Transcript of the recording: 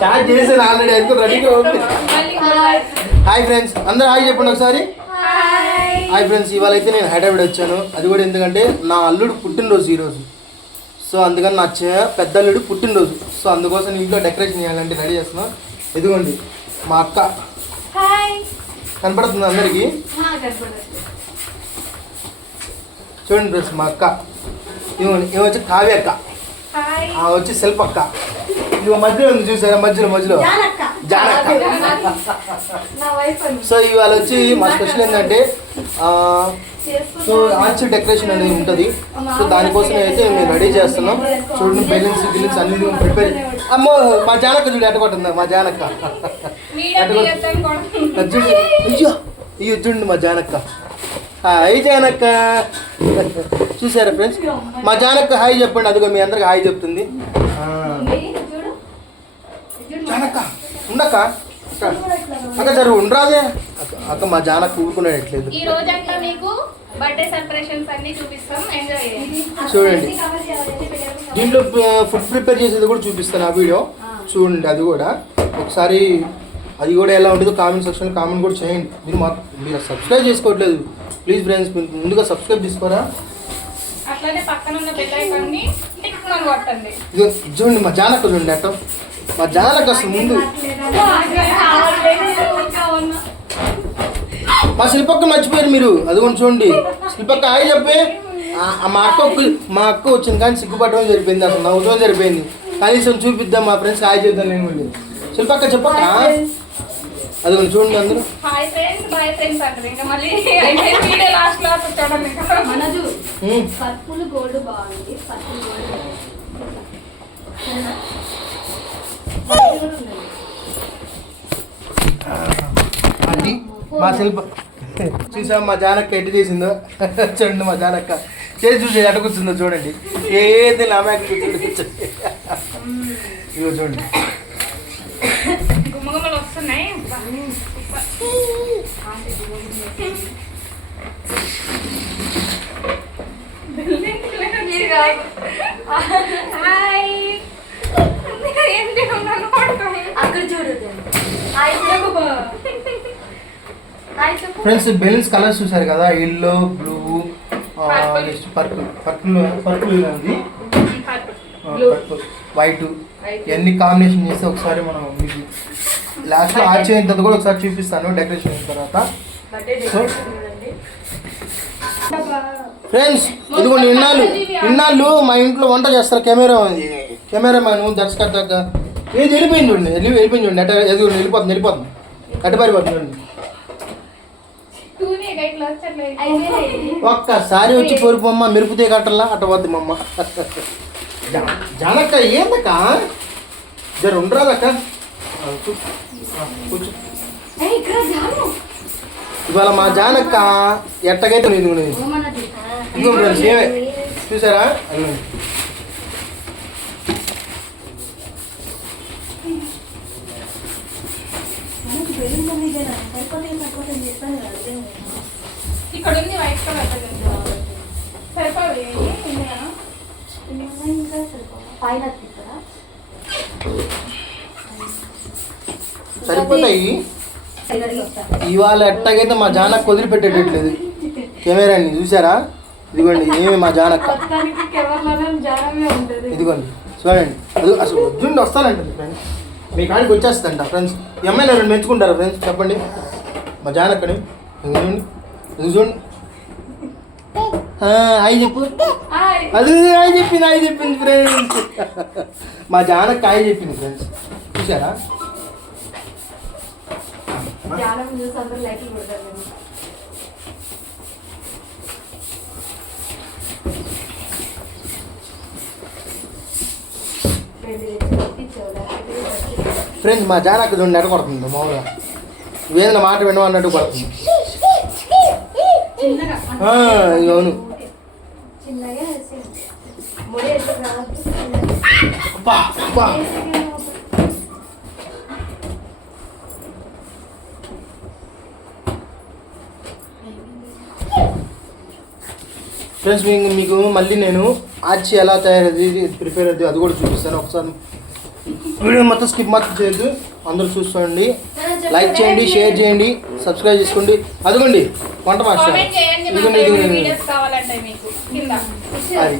Start చేసాను already అనుకో రెడీగా ఉంది. హాయ్ ఫ్రెండ్స్, అందరూ హాయ్ చెప్పండి ఒకసారి. హాయ్ ఫ్రెండ్స్, ఇవాళ అయితే నేను హైదరాబాద్ వచ్చాను. అది కూడా ఎందుకంటే నా అల్లుడు పుట్టినరోజు ఈరోజు. సో అందుకని నా పెద్ద అల్లుడు పుట్టినరోజు. సో అందుకోసం ఇంట్లో డెకరేషన్ చేయాలంటే రెడీ చేస్తున్నాను. ఇదిగోండి మా అక్క కనపడుతుంది అందరికి. చూడండి ఫ్రెండ్స్, మా అక్క ఇవి వచ్చి కావ్య అక్క, వచ్చి శిల్ప అక్క. ఇవి మధ్యలో ఉంది చూసారా, మధ్యలో జానక్క. సో ఇవాళ వచ్చి మా స్పెషల్ ఏంటంటే సో ఆర్చ్ డెకరేషన్ అనేది ఉంటుంది. సో దానికోసం అయితే మేము రెడీ చేస్తున్నాం. చూడండి బెలూన్స్ అన్ని ప్రిపేర్. అమ్మో మా జానక్క చూడు ఎట్టకొట్టిందా మా జానక్క. చూడండి మా జానక్క. హాయ్ జానక్క. చూసారా ఫ్రెండ్స్, మా జానక్క హాయ్ చెప్పండి. అదిగో మీ అందరికి హాయ్ చెప్తుంది. జానక్క ఉండక్క అక్క జరుగు ఉండరాదే అక్క. మా జానక్క ఊరుకునేట్లేదు. చూడండి దీంట్లో ఫుడ్ ప్రిపేర్ చేసేది కూడా చూపిస్తాను ఆ వీడియో చూడండి. అది కూడా ఒకసారి అది కూడా ఎలా ఉంటుందో కామెంట్ సెక్షన్లో కామెంట్ కూడా చేయండి. మీరు సబ్స్క్రైబ్ చేసుకోవట్లేదు ప్లీజ్ ఫ్రెండ్స్, ముందుగా సబ్స్క్రైబ్ చేసుకోరా. చూడండి మా జానక్క చూడండి అట్ట. మా జానక్క అసలు ముందు మా శిల్పక్క మర్చిపోయారు మీరు. అది కూడా చూడండి శిల్పక్క హాయ్ చెప్పి. మా అక్క వచ్చింది కానీ సిగ్గుపడడం జరిపోయింది, అసలు నవ్వుతో జరిపోయింది. కనీసం చూపిద్దాం మా ఫ్రెండ్స్ హాయ్ చేద్దాం. నేను శిల్పక్క చెప్పక్క. అది కూడా చూడండి అందరూ. అది మా శిల్ప చూసా మా జానక్క ఎట్టు చేసిందో. చూడండి మా జానక్క చేసి చూసి ఎట్ట కూర్చుందో చూడండి. ఏది నామాక కూర్చుంది. ఇగో చూడండి ఫ్రెండ్స్ బెలూన్స్ కలర్స్ చూసారు కదా, ఎల్లో, బ్లూ, నెక్స్ట్ పర్పుల్ ఉంది, వైట్. ఇవన్నీ కాంబినేషన్ చేస్తే ఒకసారి మనం మీకు లాస్ట్లో ఆర్చ్ అయిన తర్వాత కూడా ఒకసారి చూపిస్తాను డెకరేషన్ అయిన తర్వాత. సో ఫ్రెండ్స్ ఇదిగోండి, ఇన్నాళ్ళు మా ఇంట్లో వంట చేస్తారు కెమెరామ్యాన్ దర్శకర్త. ఏది వెళ్ళిపోయింది చూడండి, వెళ్ళిపోయింది చూడండి. వెళ్ళిపోతుంది కట్టపారిపోతుంది చూడండి. ఒక్కసారి వచ్చి పొరుపమ్మ మెరుపుతే కట్టలా అట్ట వద్దు మమ్మ. జానక్క ఏందక్క జర ఉండరాదక్క. ఇవాళ మా జానక్క ఎట్టగైతే ఇదిగో ఫ్రెండ్స్ ఏమే చూసారా. సరిపోతాయి. ఇవాళ ఎట్టగైతే మా జానక్క వదిలిపెట్టేటట్లేదు కెమెరాని చూసారా. ఇదిగోండి ఏమి మా జానక్క. ఇదిగోండి చూడండి. అది అసలు వద్దుండి వస్తానండి ఫ్రెండ్స్, మీ కాడికి వచ్చేస్తుందంట ఫ్రెండ్స్. ఎమ్మెల్యే రెండు మెచ్చుకుంటారా ఫ్రెండ్స్ చెప్పండి మా జానక్కని. చూడండి హాయ్ చెప్పు. అది హాయ్ చెప్పింది ఫ్రెండ్స్. మా జానక్క హాయ్ చెప్పింది ఫ్రెండ్స్ చూసారా. ఫ్రెండ్స్ మా జానక్క చూడండి ఎడ కొడుతుంది మామూలుగా. వేదన మాట వినవన్నట్టు కొడుతుంది. అవును ఫ్రెండ్స్. మీకు మళ్ళీ నేను ఆర్చి ఎలా తయారది ప్రిపేర్ అవుతుంది అది కూడా చూపిస్తాను ఒకసారి. వీడియో మొత్తం స్కిప్ మాత్రం చేయొద్దు, అందరూ చూసుకోండి, లైక్ చేయండి, షేర్ చేయండి, సబ్స్క్రైబ్ చేసుకోండి. అదిగోండి వంట మాస్టర్, ఇదిగోండి అది